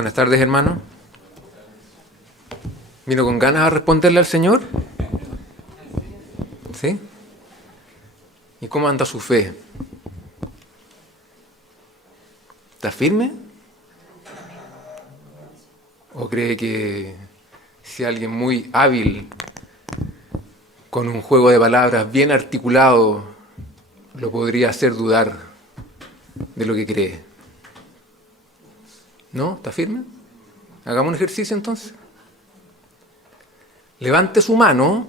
Buenas tardes, hermano. ¿Vino con ganas a responderle al Señor? ¿Sí? ¿Y cómo anda su fe? ¿Está firme? ¿O cree que si alguien muy hábil, con un juego de palabras bien articulado, lo podría hacer dudar de lo que cree? ¿No? ¿Está firme? Hagamos un ejercicio entonces. Levante su mano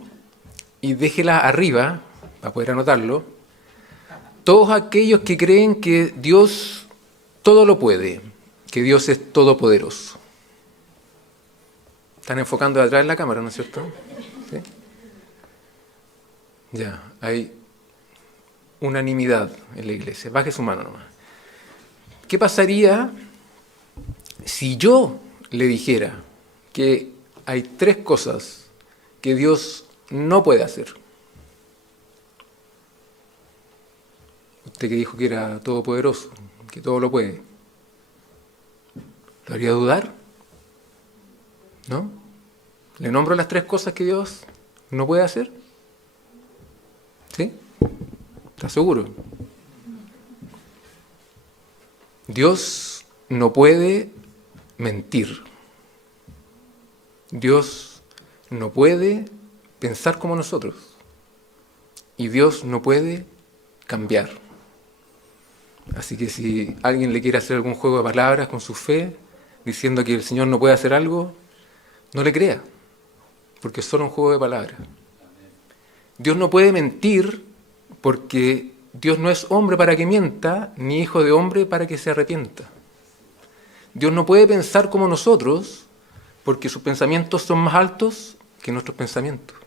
y déjela arriba, para poder anotarlo, todos aquellos que creen que Dios todo lo puede, que Dios es todopoderoso. Están enfocando de atrás en la cámara, ¿no es cierto? ¿Sí? Ya, hay unanimidad en la iglesia. Baje su mano nomás. ¿Qué pasaría si yo le dijera que hay 3 cosas que Dios no puede hacer? Usted que dijo que era todopoderoso, que todo lo puede. ¿Lo haría dudar? ¿No? ¿Le nombro las 3 cosas que Dios no puede hacer? ¿Sí? ¿Está seguro? Dios no puede mentir. Dios no puede pensar como nosotros. Y Dios no puede cambiar. Así que si alguien le quiere hacer algún juego de palabras con su fe, diciendo que el Señor no puede hacer algo, no le crea, porque es solo un juego de palabras. Dios no puede mentir porque Dios no es hombre para que mienta, ni hijo de hombre para que se arrepienta. Dios no puede pensar como nosotros porque sus pensamientos son más altos que nuestros pensamientos.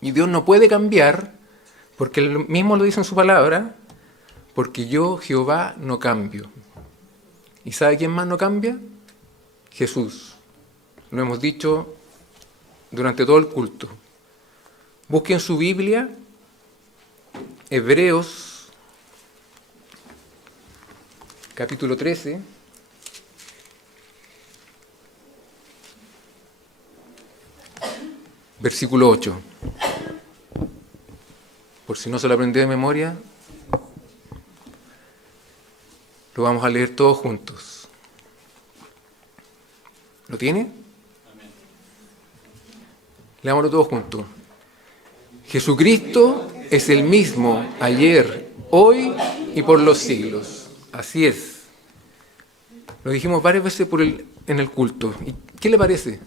Y Dios no puede cambiar porque Él mismo lo dice en su palabra, porque yo, Jehová, no cambio. ¿Y sabe quién más no cambia? Jesús. Lo hemos dicho durante todo el culto. Busquen su Biblia, Hebreos, capítulo 13. Versículo 8. Por si no se lo aprendió de memoria, lo vamos a leer todos juntos. ¿Lo tiene? Leámoslo todos juntos. Jesucristo es el mismo ayer, hoy y por los siglos. Así es. Lo dijimos varias veces en el culto. ¿Y qué le parece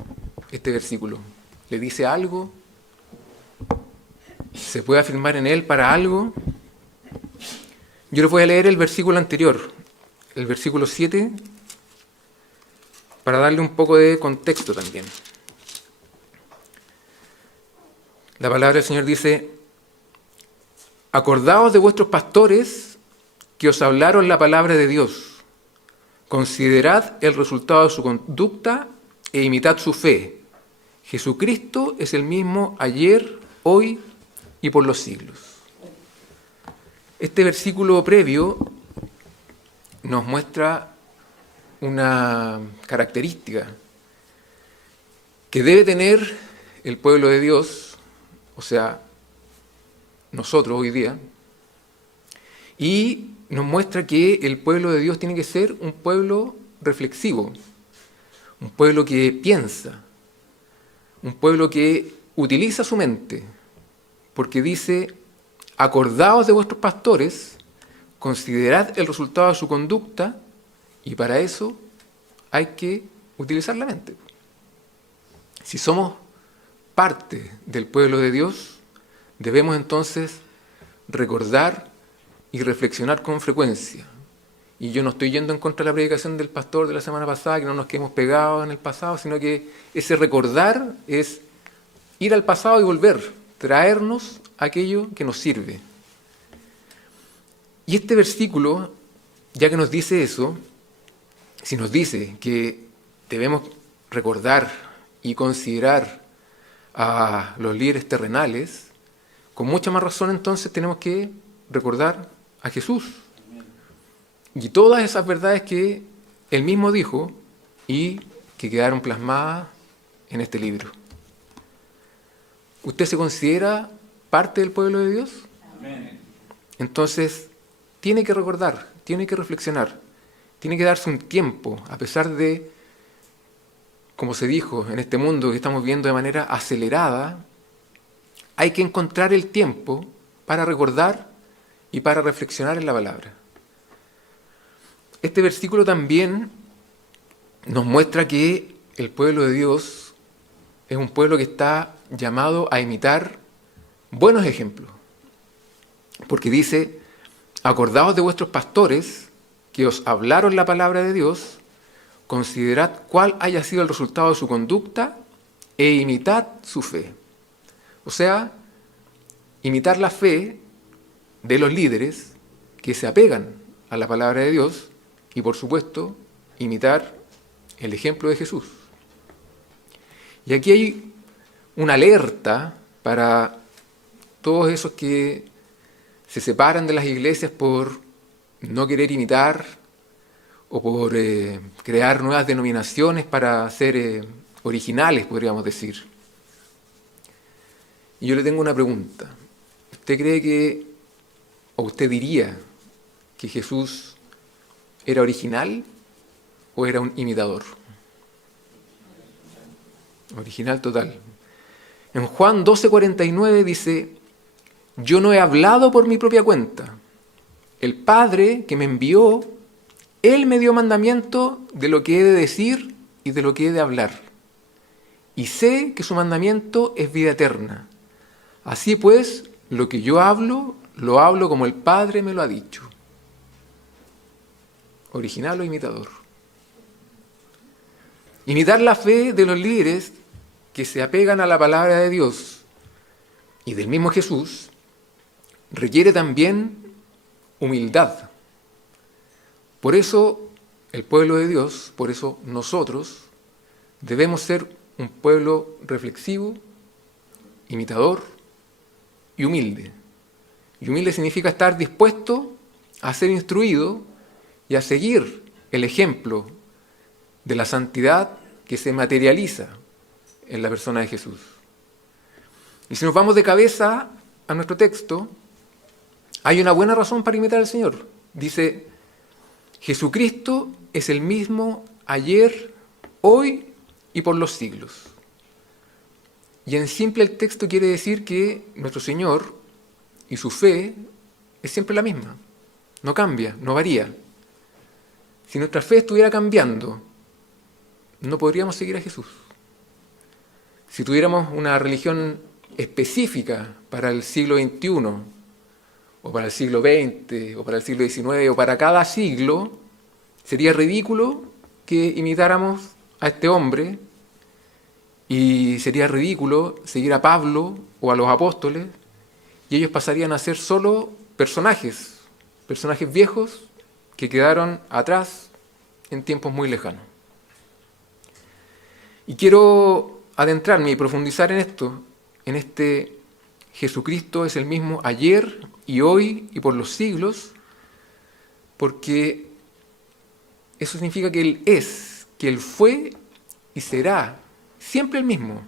este versículo? ¿Le dice algo? ¿Se puede afirmar en él para algo? Yo les voy a leer el versículo anterior, el versículo 7, para darle un poco de contexto también. La palabra del Señor dice: acordaos de vuestros pastores que os hablaron la palabra de Dios. Considerad el resultado de su conducta e imitad su fe. Jesucristo es el mismo ayer, hoy y por los siglos. Este versículo previo nos muestra una característica que debe tener el pueblo de Dios, o sea, nosotros hoy día, y nos muestra que el pueblo de Dios tiene que ser un pueblo reflexivo, un pueblo que piensa, un pueblo que utiliza su mente, porque dice: acordaos de vuestros pastores, considerad el resultado de su conducta, y para eso hay que utilizar la mente. Si somos parte del pueblo de Dios, debemos entonces recordar y reflexionar con frecuencia. Y yo no estoy yendo en contra de la predicación del pastor de la semana pasada, que no nos quedemos pegados en el pasado, sino que ese recordar es ir al pasado y volver, traernos aquello que nos sirve. Y este versículo, ya que nos dice eso, si nos dice que debemos recordar y considerar a los líderes terrenales, con mucha más razón entonces tenemos que recordar a Jesús. Y todas esas verdades que Él mismo dijo y que quedaron plasmadas en este libro. ¿Usted se considera parte del pueblo de Dios? Amén. Entonces, tiene que recordar, tiene que reflexionar, tiene que darse un tiempo, a pesar de, como se dijo, en este mundo que estamos viendo de manera acelerada, hay que encontrar el tiempo para recordar y para reflexionar en la palabra. Este versículo también nos muestra que el pueblo de Dios es un pueblo que está llamado a imitar buenos ejemplos. Porque dice, acordaos de vuestros pastores que os hablaron la palabra de Dios, considerad cuál haya sido el resultado de su conducta e imitad su fe. O sea, imitar la fe de los líderes que se apegan a la palabra de Dios y, por supuesto, imitar el ejemplo de Jesús. Y aquí hay una alerta para todos esos que se separan de las iglesias por no querer imitar o por crear nuevas denominaciones para ser originales, podríamos decir. Y yo le tengo una pregunta. ¿Usted cree que, o usted diría que Jesús era original o era un imitador? Original total. En Juan 12:49 dice, yo no he hablado por mi propia cuenta. El Padre que me envió, Él me dio mandamiento de lo que he de decir y de lo que he de hablar. Y sé que su mandamiento es vida eterna. Así pues, lo que yo hablo, lo hablo como el Padre me lo ha dicho. ¿Original o imitador? Imitar la fe de los líderes que se apegan a la palabra de Dios y del mismo Jesús requiere también humildad. Por eso el pueblo de Dios, por eso nosotros debemos ser un pueblo reflexivo, imitador y humilde. Y humilde significa estar dispuesto a ser instruido y a seguir el ejemplo de la santidad que se materializa en la persona de Jesús. Y si nos vamos de cabeza a nuestro texto, hay una buena razón para imitar al Señor. Dice, Jesucristo es el mismo ayer, hoy y por los siglos. Y en simple el texto quiere decir que nuestro Señor y su fe es siempre la misma. No cambia, no varía. Si nuestra fe estuviera cambiando, no podríamos seguir a Jesús. Si tuviéramos una religión específica para el siglo XXI, o para el siglo XX, o para el siglo XIX, o para cada siglo, sería ridículo que imitáramos a este hombre y sería ridículo seguir a Pablo o a los apóstoles y ellos pasarían a ser solo personajes viejos que quedaron atrás en tiempos muy lejanos. Y quiero adentrarme y profundizar en esto, en este Jesucristo es el mismo ayer y hoy y por los siglos, porque eso significa que Él es, que Él fue y será siempre el mismo.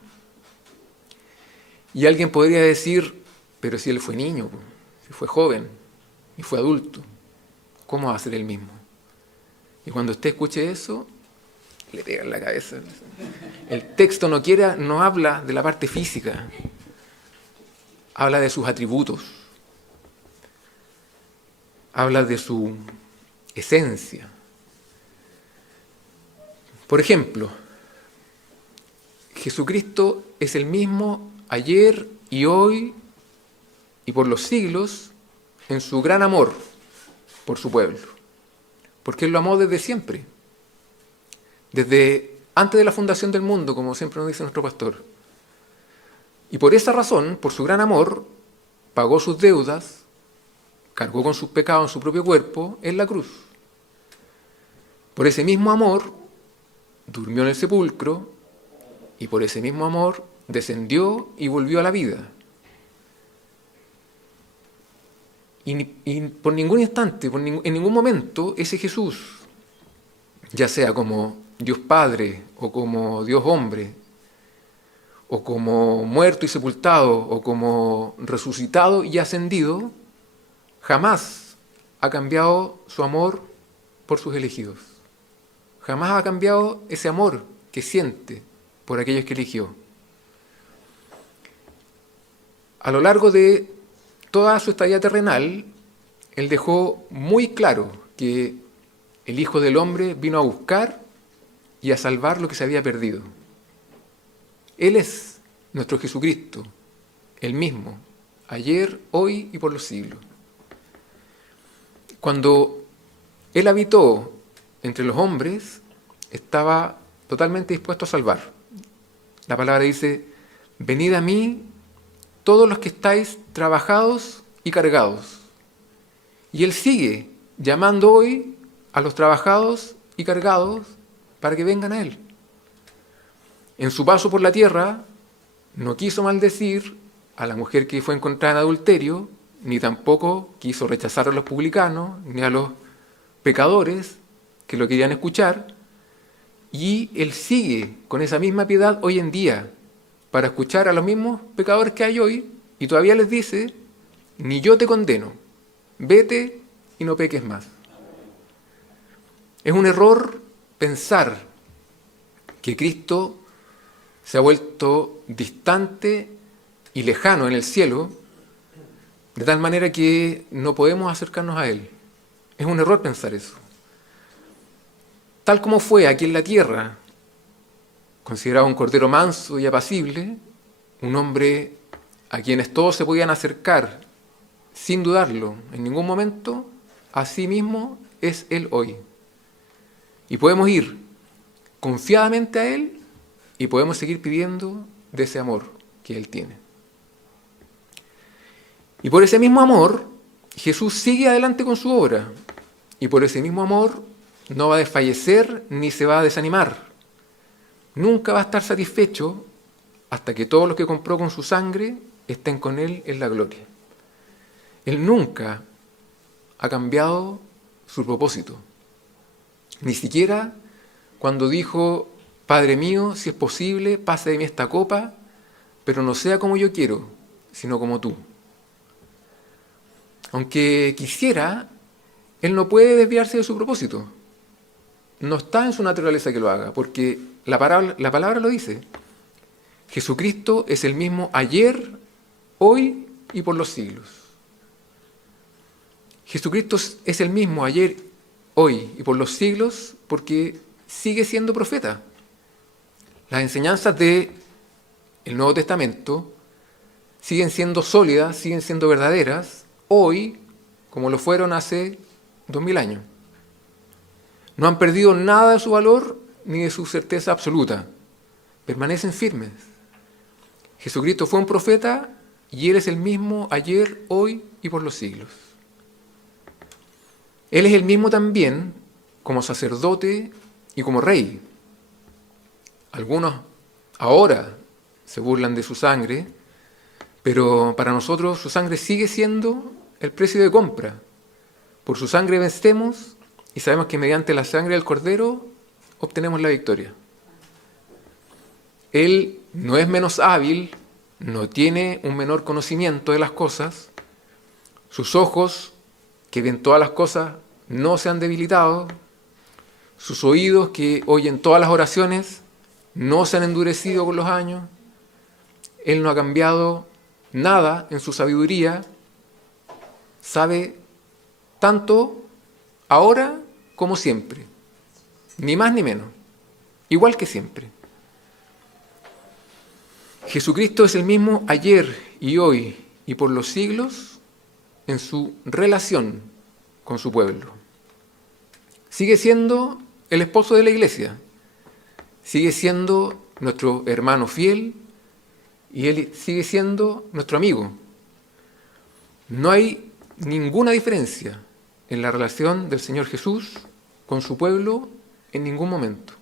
Y alguien podría decir, pero si Él fue niño, si fue joven y fue adulto, ¿cómo va a ser el mismo? Y cuando usted escuche eso, le pega en la cabeza. El texto no habla de la parte física, habla de sus atributos, habla de su esencia. Por ejemplo, Jesucristo es el mismo ayer y hoy y por los siglos en su gran amor por su pueblo, porque Él lo amó desde siempre, desde antes de la fundación del mundo, como siempre nos dice nuestro pastor. Y por esa razón, por su gran amor, pagó sus deudas, cargó con sus pecados en su propio cuerpo en la cruz. Por ese mismo amor, durmió en el sepulcro y por ese mismo amor descendió y volvió a la vida. Y por ningún instante, en ningún momento, ese Jesús, ya sea como Dios Padre, o como Dios hombre, o como muerto y sepultado, o como resucitado y ascendido, jamás ha cambiado su amor por sus elegidos. Jamás ha cambiado ese amor que siente por aquellos que eligió. A lo largo de toda su estadía terrenal, Él dejó muy claro que el Hijo del Hombre vino a buscar y a salvar lo que se había perdido. Él es nuestro Jesucristo, el mismo, ayer, hoy y por los siglos. Cuando Él habitó entre los hombres, estaba totalmente dispuesto a salvar. La palabra dice: venid a mí todos los que estáis trabajados y cargados. Y Él sigue llamando hoy a los trabajados y cargados para que vengan a Él. En su paso por la tierra, no quiso maldecir a la mujer que fue encontrada en adulterio, ni tampoco quiso rechazar a los publicanos, ni a los pecadores que lo querían escuchar, y Él sigue con esa misma piedad hoy en día, para escuchar a los mismos pecadores que hay hoy, y todavía les dice: ni yo te condeno, vete y no peques más. Es un error pensar que Cristo se ha vuelto distante y lejano en el cielo, de tal manera que no podemos acercarnos a Él. Es un error pensar eso. Tal como fue aquí en la tierra, considerado un cordero manso y apacible, un hombre a quienes todos se podían acercar sin dudarlo en ningún momento, así mismo es Él hoy. Y podemos ir confiadamente a Él y podemos seguir pidiendo de ese amor que Él tiene. Y por ese mismo amor, Jesús sigue adelante con su obra. Y por ese mismo amor no va a desfallecer ni se va a desanimar. Nunca va a estar satisfecho hasta que todos los que compró con su sangre estén con Él en la gloria. Él nunca ha cambiado su propósito. Ni siquiera cuando dijo: Padre mío, si es posible, pase de mí esta copa, pero no sea como yo quiero, sino como tú. Aunque quisiera, Él no puede desviarse de su propósito. No está en su naturaleza que lo haga, porque la palabra lo dice. Jesucristo es el mismo ayer, hoy y por los siglos. Jesucristo es el mismo ayer, hoy y por los siglos porque sigue siendo profeta. Las enseñanzas del Nuevo Testamento siguen siendo sólidas, siguen siendo verdaderas, hoy como lo fueron hace 2000 años. No han perdido nada de su valor ni de su certeza absoluta. Permanecen firmes. Jesucristo fue un profeta y Él es el mismo ayer, hoy y por los siglos. Él es el mismo también como sacerdote y como rey. Algunos ahora se burlan de su sangre, pero para nosotros su sangre sigue siendo el precio de compra. Por su sangre vencemos y sabemos que mediante la sangre del Cordero obtenemos la victoria. Él no es menos hábil, no tiene un menor conocimiento de las cosas. Sus ojos, que ven todas las cosas, no se han debilitado. Sus oídos, que oyen todas las oraciones, no se han endurecido con los años. Él no ha cambiado nada en su sabiduría. Sabe tanto ahora como siempre, ni más ni menos, igual que siempre. Jesucristo es el mismo ayer y hoy y por los siglos en su relación con su pueblo. Sigue siendo el esposo de la iglesia, sigue siendo nuestro hermano fiel y Él sigue siendo nuestro amigo. No hay ninguna diferencia en la relación del Señor Jesús con su pueblo en ningún momento.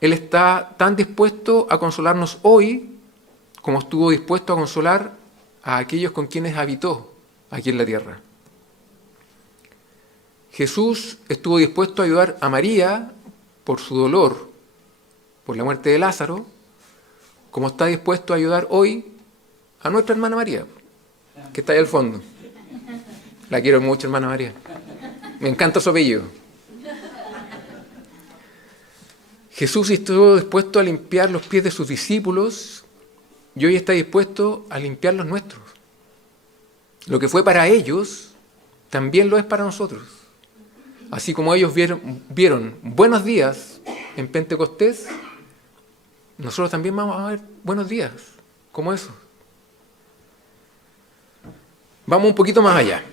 Él está tan dispuesto a consolarnos hoy como estuvo dispuesto a consolar a aquellos con quienes habitó aquí en la tierra. Jesús estuvo dispuesto a ayudar a María por su dolor, por la muerte de Lázaro, como está dispuesto a ayudar hoy a nuestra hermana María, que está ahí al fondo. La quiero mucho, hermana María. Me encanta su apellido. Jesús estuvo dispuesto a limpiar los pies de sus discípulos y hoy está dispuesto a limpiar los nuestros. Lo que fue para ellos, también lo es para nosotros. Así como ellos vieron buenos días en Pentecostés, nosotros también vamos a ver buenos días, como esos. Vamos un poquito más allá.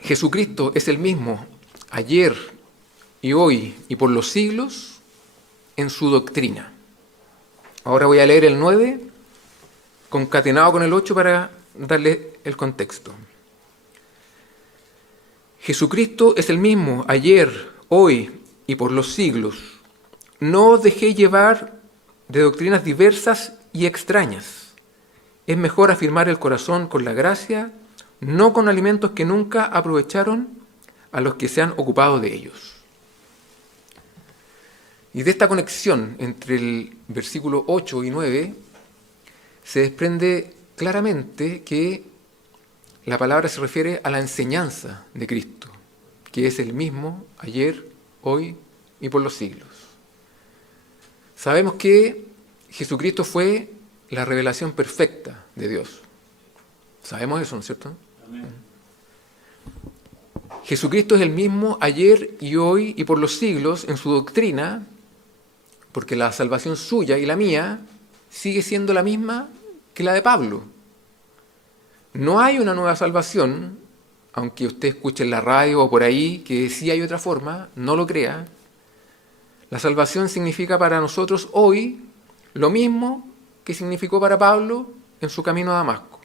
Jesucristo es el mismo ayer y hoy y por los siglos en su doctrina. Ahora voy a leer el 9 concatenado con el 8 para darle el contexto. Jesucristo es el mismo ayer, hoy y por los siglos. No os dejéis llevar de doctrinas diversas y extrañas. Es mejor afirmar el corazón con la gracia, no con alimentos que nunca aprovecharon a los que se han ocupado de ellos. Y de esta conexión entre el versículo 8 y 9 se desprende claramente que la palabra se refiere a la enseñanza de Cristo, que es el mismo ayer, hoy y por los siglos. Sabemos que Jesucristo fue la revelación perfecta de Dios. Sabemos eso, ¿no es cierto? Amén. Jesucristo es el mismo ayer y hoy y por los siglos en su doctrina, porque la salvación suya y la mía sigue siendo la misma que la de Pablo. No hay una nueva salvación, aunque usted escuche en la radio o por ahí que sí hay otra forma, no lo crea. La salvación significa para nosotros hoy lo mismo que significó para Pablo en su camino a Damasco.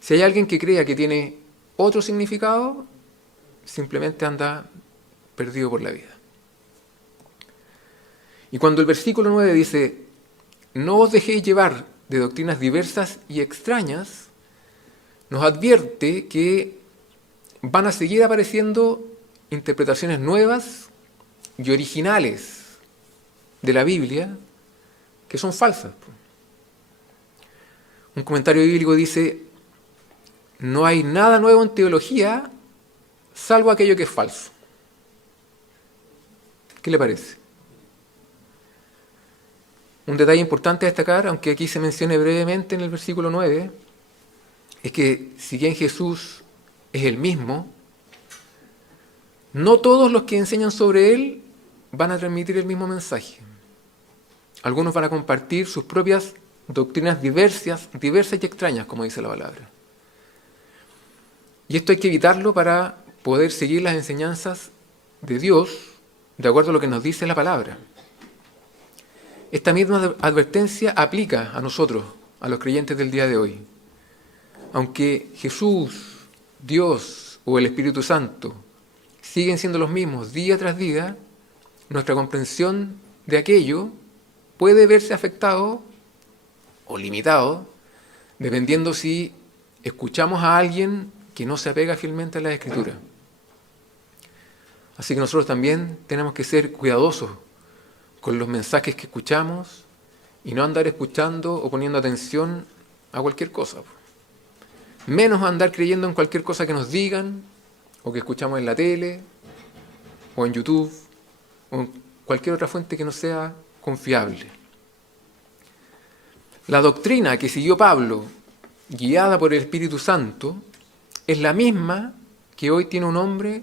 Si hay alguien que crea que tiene otro significado, simplemente anda perdido por la vida. Y cuando el versículo 9 dice, no os dejéis llevar de doctrinas diversas y extrañas, nos advierte que van a seguir apareciendo interpretaciones nuevas y originales de la Biblia que son falsas. Un comentario bíblico dice, no hay nada nuevo en teología salvo aquello que es falso. ¿Qué le parece? Un detalle importante a destacar, aunque aquí se mencione brevemente en el versículo 9, es que si bien Jesús es el mismo, no todos los que enseñan sobre Él van a transmitir el mismo mensaje. Algunos van a compartir sus propias doctrinas diversas y extrañas, como dice la palabra. Y esto hay que evitarlo para poder seguir las enseñanzas de Dios de acuerdo a lo que nos dice la palabra. Esta misma advertencia aplica a nosotros, a los creyentes del día de hoy. Aunque Jesús, Dios o el Espíritu Santo siguen siendo los mismos día tras día, nuestra comprensión de aquello puede verse afectado o limitado, dependiendo si escuchamos a alguien que no se apega fielmente a la Escritura. Así que nosotros también tenemos que ser cuidadosos con los mensajes que escuchamos y no andar escuchando o poniendo atención a cualquier cosa. Menos andar creyendo en cualquier cosa que nos digan o que escuchamos en la tele o en YouTube o en cualquier otra fuente que no sea confiable. La doctrina que siguió Pablo, guiada por el Espíritu Santo, es la misma que hoy tiene un hombre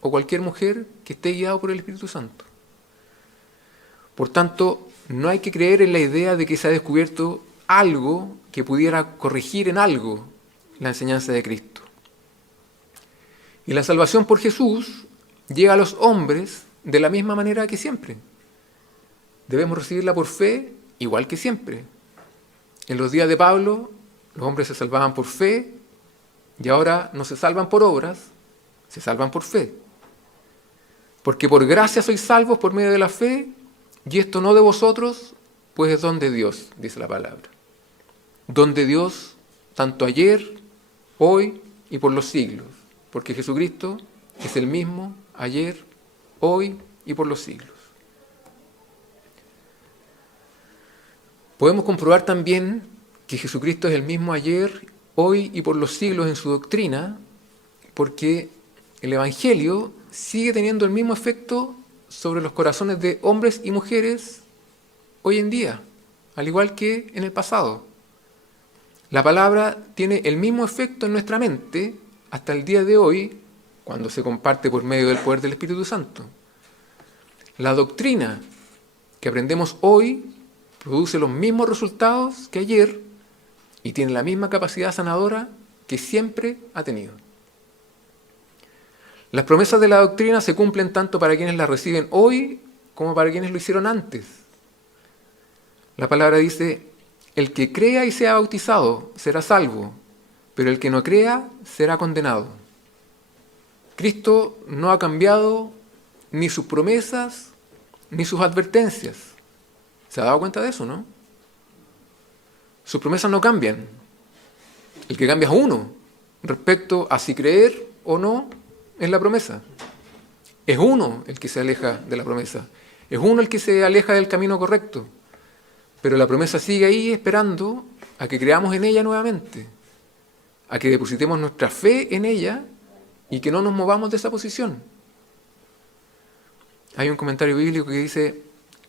o cualquier mujer que esté guiado por el Espíritu Santo. Por tanto, no hay que creer en la idea de que se ha descubierto algo que pudiera corregir en algo la enseñanza de Cristo. Y la salvación por Jesús llega a los hombres de la misma manera que siempre. Debemos recibirla por fe igual que siempre. En los días de Pablo, los hombres se salvaban por fe y ahora no se salvan por obras, se salvan por fe. Porque por gracia sois salvos por medio de la fe, y esto no de vosotros, pues es don de Dios, dice la palabra. Don de Dios, tanto ayer, hoy y por los siglos. porque Jesucristo es el mismo ayer, hoy y por los siglos. Podemos comprobar también que Jesucristo es el mismo ayer, hoy y por los siglos en su doctrina, porque el Evangelio sigue teniendo el mismo efecto sobre los corazones de hombres y mujeres hoy en día, al igual que en el pasado. La palabra tiene el mismo efecto en nuestra mente hasta el día de hoy, cuando se comparte por medio del poder del Espíritu Santo. La doctrina que aprendemos hoy produce los mismos resultados que ayer y tiene la misma capacidad sanadora que siempre ha tenido. Las promesas de la doctrina se cumplen tanto para quienes las reciben hoy como para quienes lo hicieron antes. La palabra dice: el que crea y sea bautizado será salvo, pero el que no crea será condenado. Cristo no ha cambiado ni sus promesas ni sus advertencias. ¿Se ha dado cuenta de eso, no? Sus promesas no cambian. El que cambia es uno respecto a si creer o no en la promesa. Es uno el que se aleja de la promesa. Es uno el que se aleja del camino correcto. Pero la promesa sigue ahí esperando a que creamos en ella nuevamente, a que depositemos nuestra fe en ella y que no nos movamos de esa posición. Hay un comentario bíblico que dice: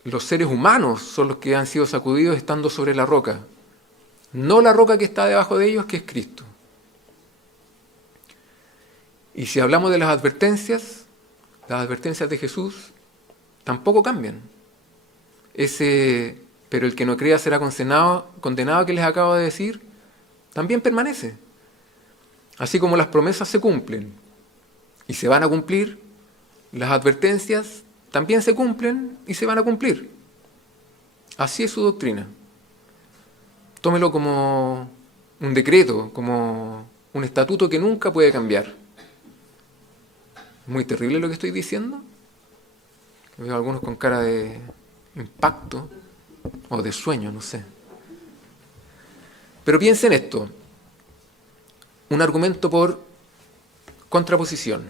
los seres humanos son los que han sido sacudidos estando sobre la roca, no la roca que está debajo de ellos, que es Cristo. Y si hablamos de las advertencias de Jesús tampoco cambian. Pero el que no crea será condenado que les acabo de decir, también permanece. Así como las promesas se cumplen y se van a cumplir, las advertencias también se cumplen y se van a cumplir. Así es su doctrina. Tómelo como un decreto, como un estatuto que nunca puede cambiar. Muy terrible lo que estoy diciendo. Veo a algunos con cara de impacto o de sueño, no sé. Pero piensen esto. Un argumento por contraposición.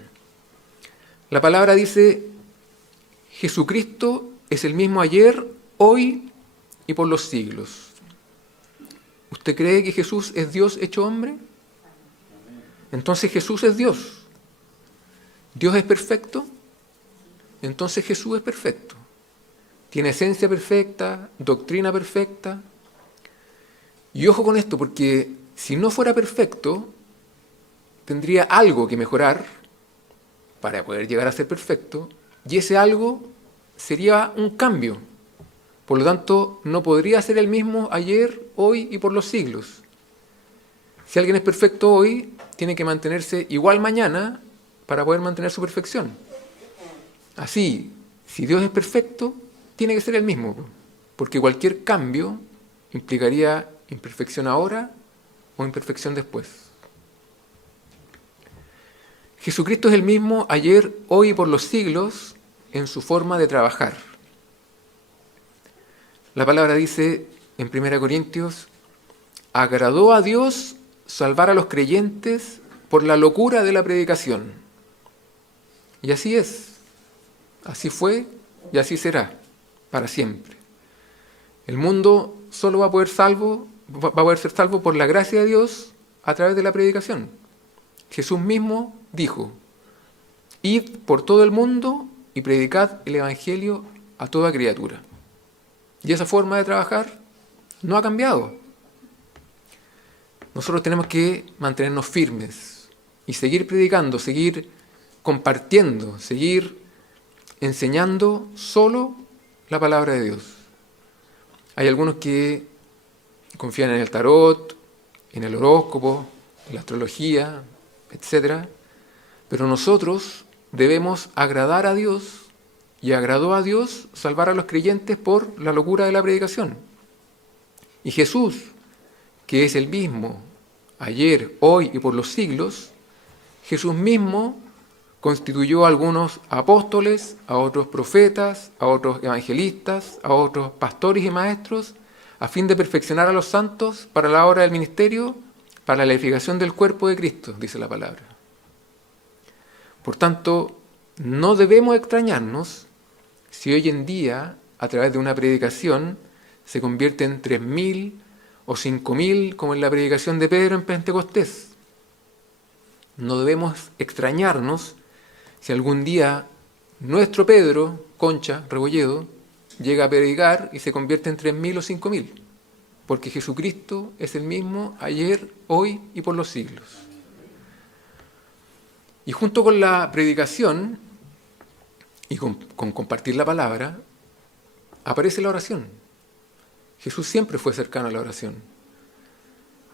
La palabra dice: Jesucristo es el mismo ayer, hoy y por los siglos. ¿Usted cree que Jesús es Dios hecho hombre? Entonces Jesús es Dios. ¿Dios es perfecto? Entonces Jesús es perfecto. Tiene esencia perfecta, doctrina perfecta. Y ojo con esto, porque si no fuera perfecto, tendría algo que mejorar para poder llegar a ser perfecto, y ese algo sería un cambio. Por lo tanto, no podría ser el mismo ayer, hoy y por los siglos. Si alguien es perfecto hoy, tiene que mantenerse igual mañana para poder mantener su perfección. Así, si Dios es perfecto, tiene que ser el mismo, porque cualquier cambio implicaría imperfección ahora o imperfección después. Jesucristo es el mismo ayer, hoy y por los siglos en su forma de trabajar. La palabra dice en 1 Corintios: agradó a Dios salvar a los creyentes por la locura de la predicación. Y así es, así fue y así será, para siempre. El mundo solo va a poder ser salvo por la gracia de Dios a través de la predicación. Jesús mismo dijo: id por todo el mundo y predicad el Evangelio a toda criatura. Y esa forma de trabajar no ha cambiado. Nosotros tenemos que mantenernos firmes y seguir predicando, seguir compartiendo, seguir enseñando solo la palabra de Dios. Hay algunos que confían en el tarot, en el horóscopo, en la astrología, etc. Pero nosotros debemos agradar a Dios, y agradó a Dios salvar a los creyentes por la locura de la predicación. Y Jesús, que es el mismo ayer, hoy y por los siglos, Jesús mismo constituyó a algunos apóstoles, a otros profetas, a otros evangelistas, a otros pastores y maestros, a fin de perfeccionar a los santos para la obra del ministerio, para la edificación del cuerpo de Cristo, dice la palabra. Por tanto, no debemos extrañarnos si hoy en día, a través de una predicación, se convierte en 3.000 o 5.000, como en la predicación de Pedro en Pentecostés. No debemos extrañarnos si algún día nuestro Pedro, Concha, Rebolledo, llega a predicar y se convierte en 3.000 o 5.000, porque Jesucristo es el mismo ayer, hoy y por los siglos. Y junto con la predicación y con compartir la palabra, aparece la oración. Jesús siempre fue cercano a la oración.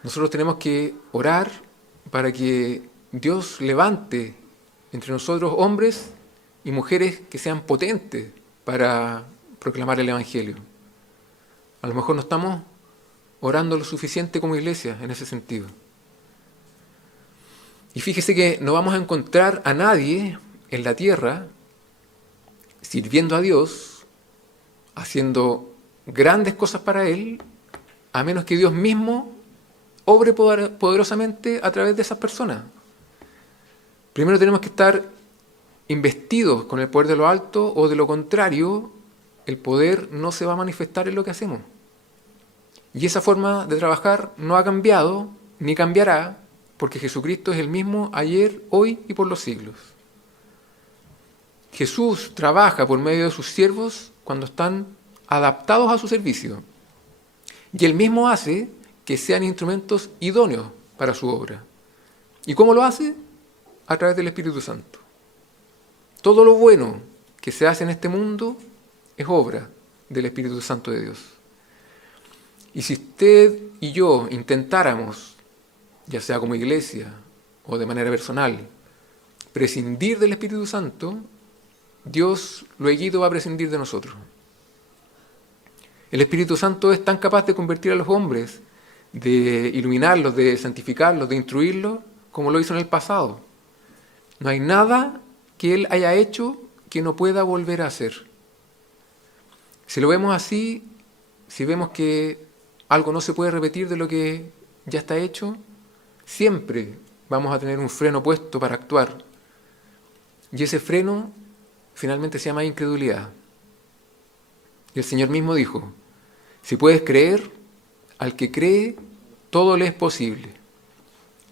Nosotros tenemos que orar para que Dios levante entre nosotros hombres y mujeres que sean potentes para proclamar el Evangelio. A lo mejor no estamos orando lo suficiente como iglesia en ese sentido. Y fíjese que no vamos a encontrar a nadie en la tierra sirviendo a Dios, haciendo grandes cosas para Él, a menos que Dios mismo obre poderosamente a través de esas personas. Primero tenemos que estar investidos con el poder de lo alto, o de lo contrario, el poder no se va a manifestar en lo que hacemos. Y esa forma de trabajar no ha cambiado ni cambiará, porque Jesucristo es el mismo ayer, hoy y por los siglos. Jesús trabaja por medio de sus siervos cuando están adaptados a su servicio. Y Él mismo hace que sean instrumentos idóneos para su obra. ¿Y cómo lo hace? A través del Espíritu Santo. Todo lo bueno que se hace en este mundo es obra del Espíritu Santo de Dios. Y si usted y yo intentáramos, ya sea como iglesia o de manera personal, prescindir del Espíritu Santo, Dios luego va a prescindir de nosotros. El Espíritu Santo es tan capaz de convertir a los hombres, de iluminarlos, de santificarlos, de instruirlos, como lo hizo en el pasado. No hay nada que Él haya hecho que no pueda volver a hacer. Si lo vemos así, si vemos que algo no se puede repetir de lo que ya está hecho, siempre vamos a tener un freno puesto para actuar. Y ese freno finalmente se llama incredulidad. Y el Señor mismo dijo: si puedes creer, al que cree, todo le es posible.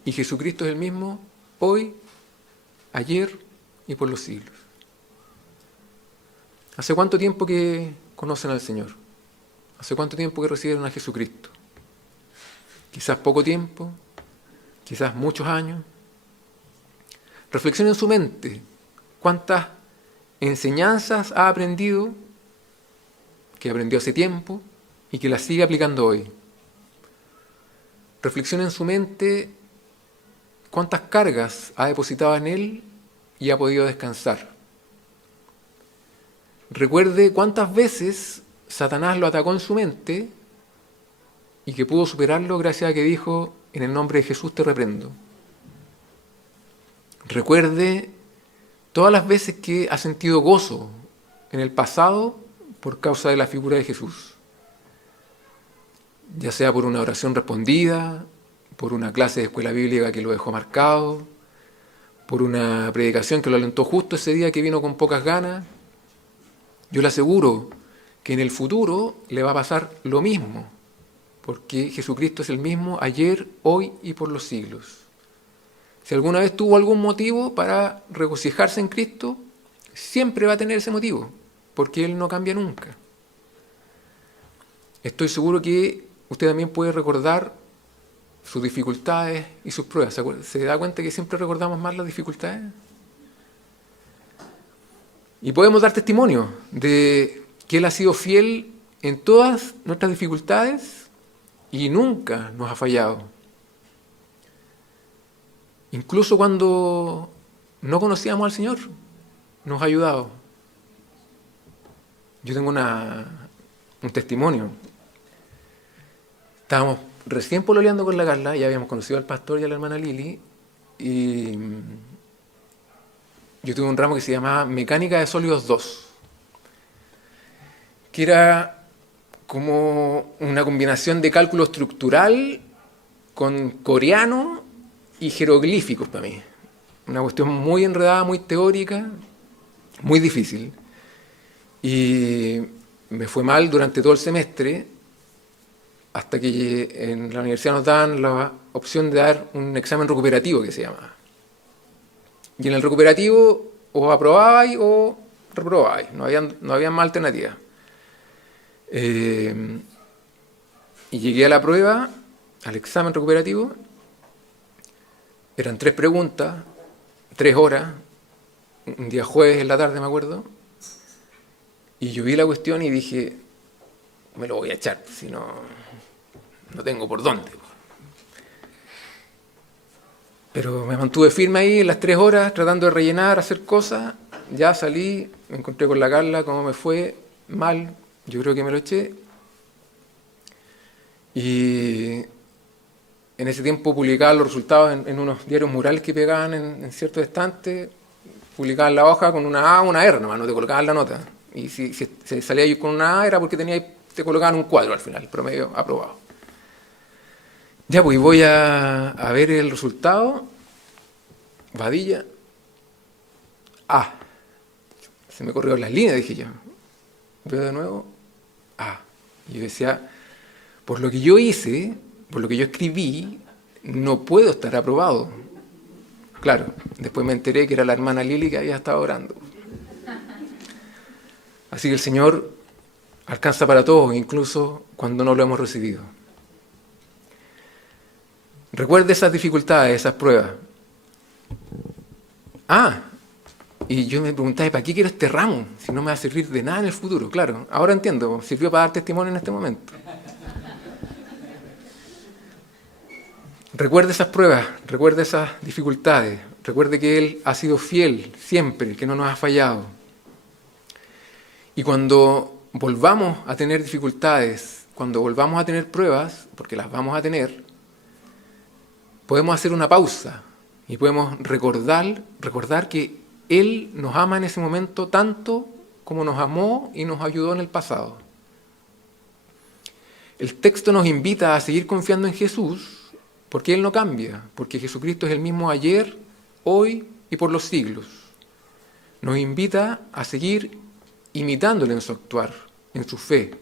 Y Jesucristo es el mismo hoy, ayer y por los siglos. ¿Hace cuánto tiempo que conocen al Señor? ¿Hace cuánto tiempo que recibieron a Jesucristo? Quizás poco tiempo, quizás muchos años. Reflexionen en su mente cuántas enseñanzas ha aprendido, que aprendió hace tiempo y que las sigue aplicando hoy. Reflexionen en su mente cuántas cargas ha depositado en él y ha podido descansar. Recuerde cuántas veces Satanás lo atacó en su mente y que pudo superarlo gracias a que dijo: en el nombre de Jesús te reprendo. Recuerde todas las veces que ha sentido gozo en el pasado por causa de la figura de Jesús. Ya sea por una oración respondida, por una clase de escuela bíblica que lo dejó marcado, por una predicación que lo alentó justo ese día que vino con pocas ganas. Yo le aseguro que en el futuro le va a pasar lo mismo, porque Jesucristo es el mismo ayer, hoy y por los siglos. Si alguna vez tuvo algún motivo para regocijarse en Cristo, siempre va a tener ese motivo, porque Él no cambia nunca. Estoy seguro que usted también puede recordar sus dificultades y sus pruebas. ¿Se da cuenta que siempre recordamos más las dificultades? Y podemos dar testimonio de que Él ha sido fiel en todas nuestras dificultades y nunca nos ha fallado. Incluso cuando no conocíamos al Señor, nos ha ayudado. Yo tengo un testimonio. Estábamos recién pololeando con la Carla, ya habíamos conocido al pastor y a la hermana Lili, y yo tuve un ramo que se llamaba Mecánica de Sólidos 2, que era como una combinación de cálculo estructural con coreano y jeroglíficos para mí. una cuestión muy enredada, muy teórica, muy difícil. Y me fue mal durante todo el semestre, hasta que en la universidad nos daban la opción de dar un examen recuperativo, que se llama. Y en el recuperativo o aprobabais o reprobabais, no había más alternativas. Y llegué a la prueba, al examen recuperativo, eran 3 preguntas, 3 horas, un día jueves en la tarde me acuerdo, y yo vi la cuestión y dije, me lo voy a echar, si no tengo por dónde. Pero me mantuve firme ahí en las 3 horas, tratando de rellenar, hacer cosas. Ya salí, me encontré con la Carla, cómo me fue, mal, yo creo que me lo eché. Y en ese tiempo publicaban los resultados en unos diarios murales que pegaban en ciertos estantes, publicaban la hoja con una A o una R, nomás, no te colocaban la nota. Y si salía yo con una A era porque te colocaban un cuadro al final, promedio aprobado. Ya, pues voy a ver el resultado. Vadilla. A. Se me corrió las líneas, dije yo. Veo de nuevo. A. Y yo decía, por lo que yo hice, por lo que yo escribí, no puedo estar aprobado. Claro, después me enteré que era la hermana Lili que había estado orando. Así que el Señor alcanza para todos, incluso cuando no lo hemos recibido. Recuerde esas dificultades, esas pruebas. Y yo me preguntaba, ¿para qué quiero este ramo? Si no me va a servir de nada en el futuro. Claro, ahora entiendo, sirvió para dar testimonio en este momento. Recuerde esas pruebas, recuerde esas dificultades, recuerde que Él ha sido fiel siempre, que no nos ha fallado. Y cuando volvamos a tener dificultades, cuando volvamos a tener pruebas, porque las vamos a tener, podemos hacer una pausa y podemos recordar que Él nos ama en ese momento tanto como nos amó y nos ayudó en el pasado. El texto nos invita a seguir confiando en Jesús porque Él no cambia, porque Jesucristo es el mismo ayer, hoy y por los siglos. Nos invita a seguir imitándole en su actuar, en su fe.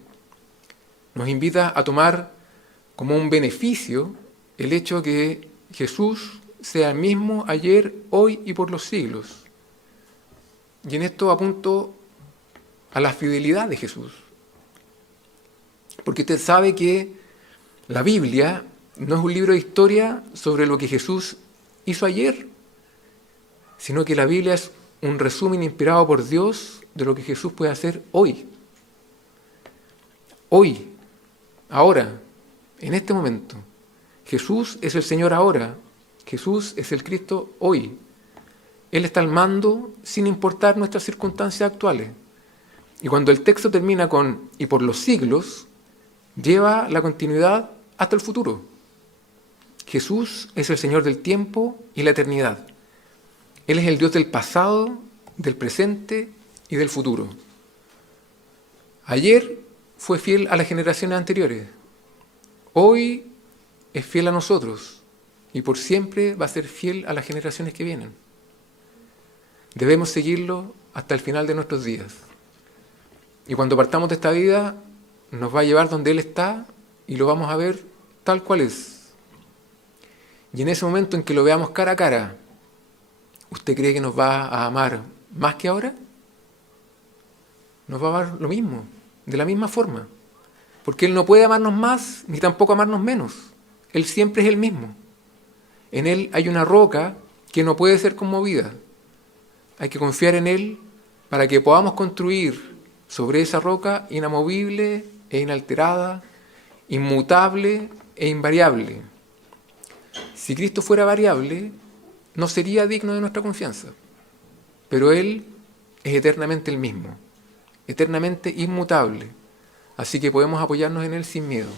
Nos invita a tomar como un beneficio el hecho que Jesús sea el mismo ayer, hoy y por los siglos. Y en esto apunto a la fidelidad de Jesús. Porque usted sabe que la Biblia no es un libro de historia sobre lo que Jesús hizo ayer, sino que la Biblia es un resumen inspirado por Dios de lo que Jesús puede hacer hoy. Hoy, ahora, en este momento. Jesús es el Señor ahora. Jesús es el Cristo hoy. Él está al mando sin importar nuestras circunstancias actuales. Y cuando el texto termina con "y por los siglos", lleva la continuidad hasta el futuro. Jesús es el Señor del tiempo y la eternidad. Él es el Dios del pasado, del presente y del futuro. Ayer fue fiel a las generaciones anteriores. Hoy es fiel a nosotros y por siempre va a ser fiel a las generaciones que vienen. Debemos seguirlo hasta el final de nuestros días. Y cuando partamos de esta vida, nos va a llevar donde Él está y lo vamos a ver tal cual es. Y en ese momento en que lo veamos cara a cara, ¿usted cree que nos va a amar más que ahora? Nos va a amar lo mismo, de la misma forma. Porque Él no puede amarnos más, ni tampoco amarnos menos. Él siempre es el mismo. En Él hay una roca que no puede ser conmovida. Hay que confiar en Él para que podamos construir sobre esa roca inamovible e inalterada, inmutable e invariable. Si Cristo fuera variable, no sería digno de nuestra confianza. Pero Él es eternamente el mismo, eternamente inmutable. Así que podemos apoyarnos en Él sin miedo.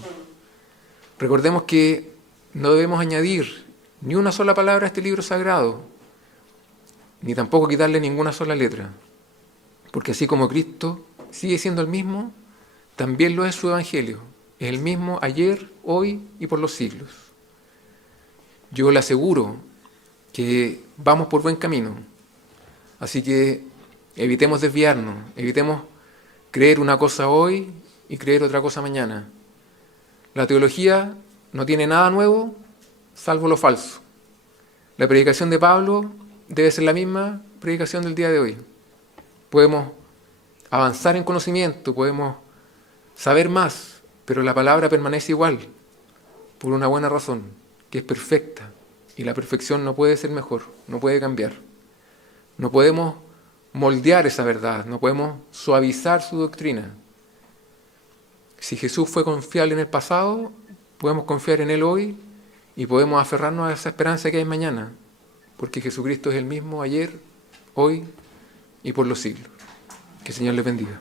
Recordemos que no debemos añadir ni una sola palabra a este libro sagrado, ni tampoco quitarle ninguna sola letra. Porque así como Cristo sigue siendo el mismo, también lo es su Evangelio. Es el mismo ayer, hoy y por los siglos. Yo le aseguro que vamos por buen camino. Así que evitemos desviarnos, evitemos creer una cosa hoy y creer otra cosa mañana. La teología no tiene nada nuevo, salvo lo falso. La predicación de Pablo debe ser la misma predicación del día de hoy. Podemos avanzar en conocimiento, podemos saber más, pero la palabra permanece igual, por una buena razón, que es perfecta, y la perfección no puede ser mejor, no puede cambiar. No podemos moldear esa verdad, no podemos suavizar su doctrina. Si Jesús fue confiable en el pasado, podemos confiar en Él hoy y podemos aferrarnos a esa esperanza que hay mañana, porque Jesucristo es el mismo ayer, hoy y por los siglos. Que el Señor les bendiga.